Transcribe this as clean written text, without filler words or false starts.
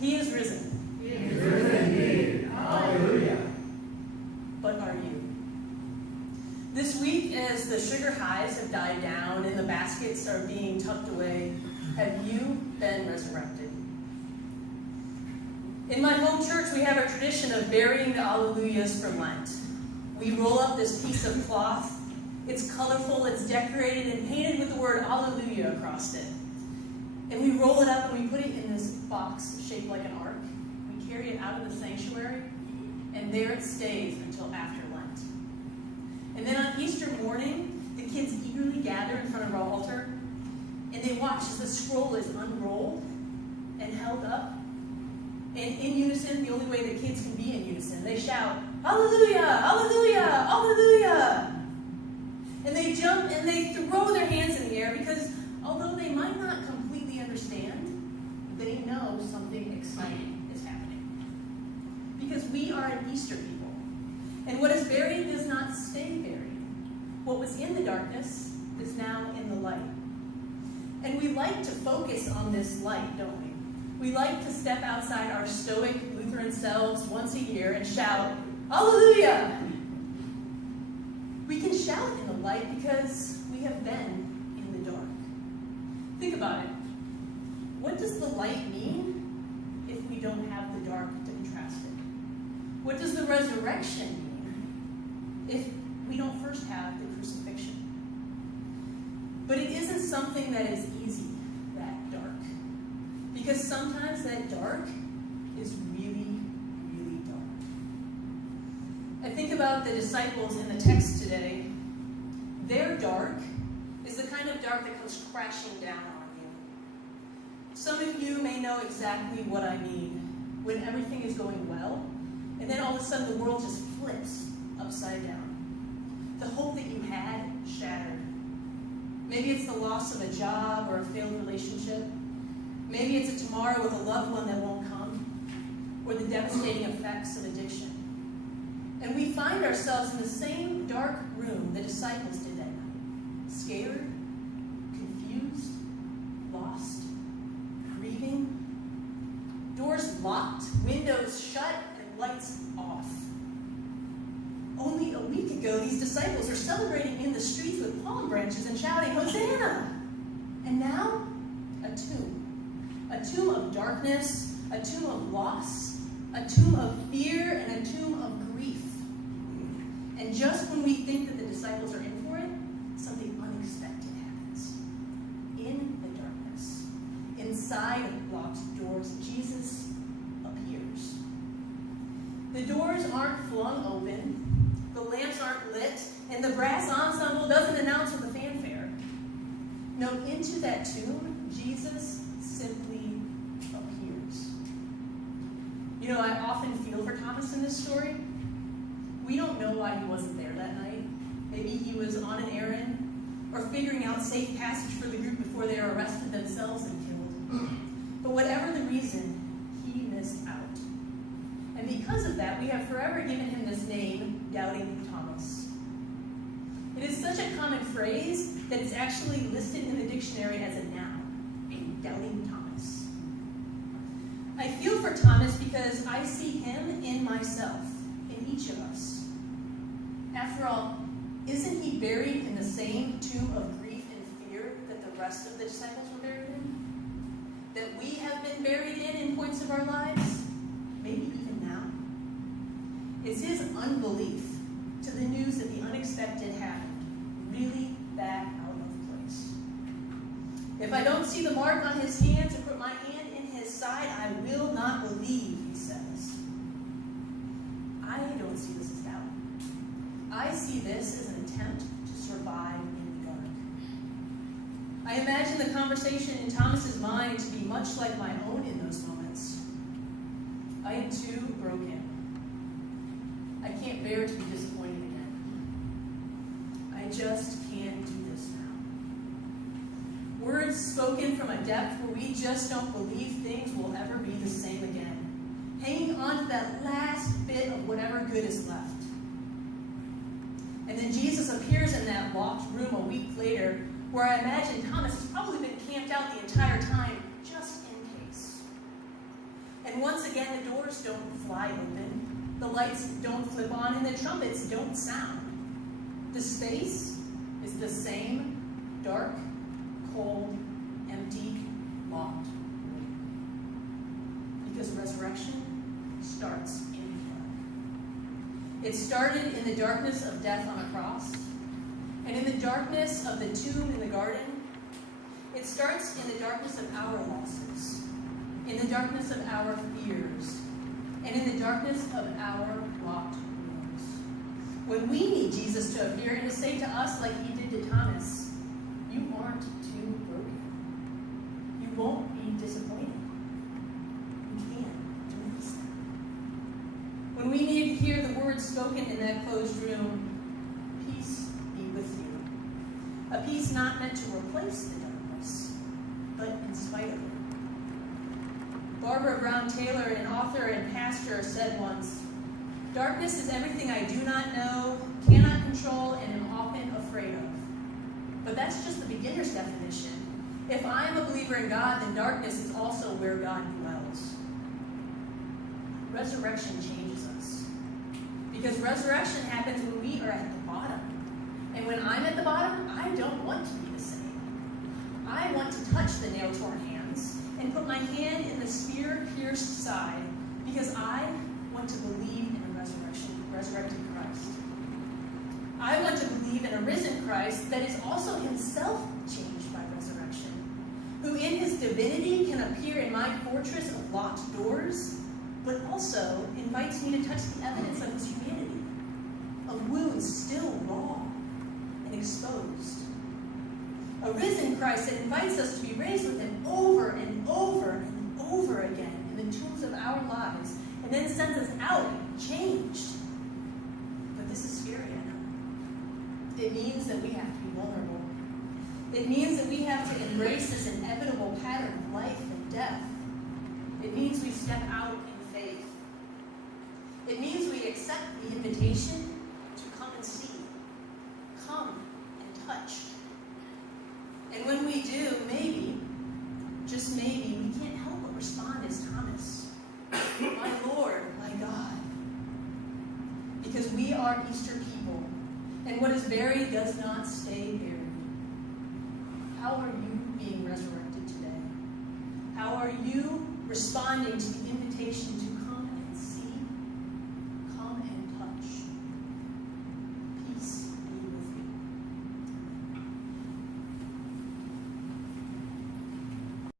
He is risen. He is risen indeed. Hallelujah. But are you? This week, as the sugar highs have died down and the baskets are being tucked away, have you been resurrected? In my home church, we have a tradition of burying the Alleluias for Lent. We roll up this piece of cloth. It's colorful, it's decorated, and painted with the word Alleluia across it. And we roll it up and we put it in this box shaped like an ark. We carry it out of the sanctuary, and there it stays until after Lent. And then on Easter morning, the kids eagerly gather in front of our altar, and they watch as the scroll is unrolled and held up. And in unison, the only way that kids can be in unison, they shout, Alleluia, Alleluia, Alleluia. And they jump and they throw their hands in the air because although they might not completely understand, they know something exciting is happening. Because we are an Easter people. And what is buried does not stay buried. What was in the darkness is now in the light. And we like to focus on this light, don't we? We like to step outside our stoic Lutheran selves once a year and shout, Alleluia! We can shout in the light because we have been in the dark. Think about it. What does the light mean if we don't have the dark to contrast it? What does the resurrection mean if we don't first have the crucifixion? But it isn't something that is easy, that dark. Because sometimes that dark is really, really dark. I think about the disciples in the text today. Their dark is the kind of dark that comes crashing down on you. Some of you may know exactly what I mean. When everything is going well, and then all of a sudden the world just flips upside down. The hope that you had shattered. Maybe it's the loss of a job or a failed relationship. Maybe it's a tomorrow with a loved one that won't come, or the devastating effects of addiction. And we find ourselves in the same dark room the disciples did that night. Scared, confused, lost, grieving. Doors locked, windows shut, and lights off. Only a week ago, these disciples were celebrating in the streets with palm branches and shouting, Hosanna! And now, a tomb. A tomb of darkness, a tomb of loss, a tomb of fear, and a tomb of grief. And just when we think that the disciples are in for it, something unexpected happens. In the darkness, inside of locked doors, Jesus appears. The doors aren't flung open, the lamps aren't lit, and the brass ensemble doesn't announce with a fanfare. No, into that tomb, Jesus simply appears. You know, I often feel for Thomas in this story. We don't know why he wasn't there that night. Maybe he was on an errand or figuring out safe passage for the group before they were arrested themselves and killed. But whatever the reason, he missed out. And because of that, we have forever given him this name, Doubting Thomas. It is such a common phrase that it's actually listed in the dictionary as a noun, Doubting Thomas. I feel for Thomas because I see him in myself, in each of us. After all, isn't he buried in the same tomb of grief and fear that the rest of the disciples were buried in? That we have been buried in points of our lives? Maybe even now. Is his unbelief to the news that the unexpected happened really that out of place? If I don't see the mark on his hands and put my hand in his side, I will not believe, he says. I don't see this as doubt. I see this as an attempt to survive in the dark. I imagine the conversation in Thomas's mind to be much like my own in those moments. I am too broken. I can't bear to be disappointed again. I just can't do this now. Words spoken from a depth where we just don't believe things will ever be the same again. Hanging on to that last bit of whatever good is left. And then Jesus appears in that locked room a week later, where I imagine Thomas has probably been camped out the entire time, just in case. And once again, the doors don't fly open, the lights don't flip on, and the trumpets don't sound. The space is the same dark, cold, empty, locked room. Because resurrection starts in the dark. It started in the darkness of death on a cross, and in the darkness of the tomb in the garden. It starts in the darkness of our losses, in the darkness of our fears, and in the darkness of our locked rooms. When we need Jesus to appear and to say to us, like he did to Thomas, you aren't too broken. You won't be disappointed. You can do this. When we need to hear the words spoken in that closed room, peace be with you. A peace not meant to replace the darkness, but in spite of it. Barbara Brown Taylor, an author and pastor, said once, "Darkness is everything I do not know, cannot control, and am often afraid of." But that's just the beginner's definition. If I am a believer in God, then darkness is also where God dwells. Resurrection changes us. Because resurrection happens when we are at the bottom. And when I'm at the bottom, I don't want to be the same. I want to touch the nail-torn hands and put my hand in the spear-pierced side because I want to believe in a resurrected Christ. I want to believe in a risen Christ that is also himself changed by resurrection, who in his divinity can appear in my fortress of locked doors, but also invites me to touch the evidence of his humanity, of wounds still raw and exposed. A risen Christ that invites us to be raised with him over and over and over again in the tombs of our lives, and then sends us out changed. But this is scary, I know. It means that we have to be vulnerable. It means that we have to embrace this inevitable pattern of life and death. It means we step out in faith. It means we accept the invitation to come and see, come and touch. And when we do, maybe, just maybe, we can't help but respond as Thomas. My Lord, my God. Because we are Easter people, and what is buried does not stay buried. How are you being resurrected today? How are you responding to the invitation to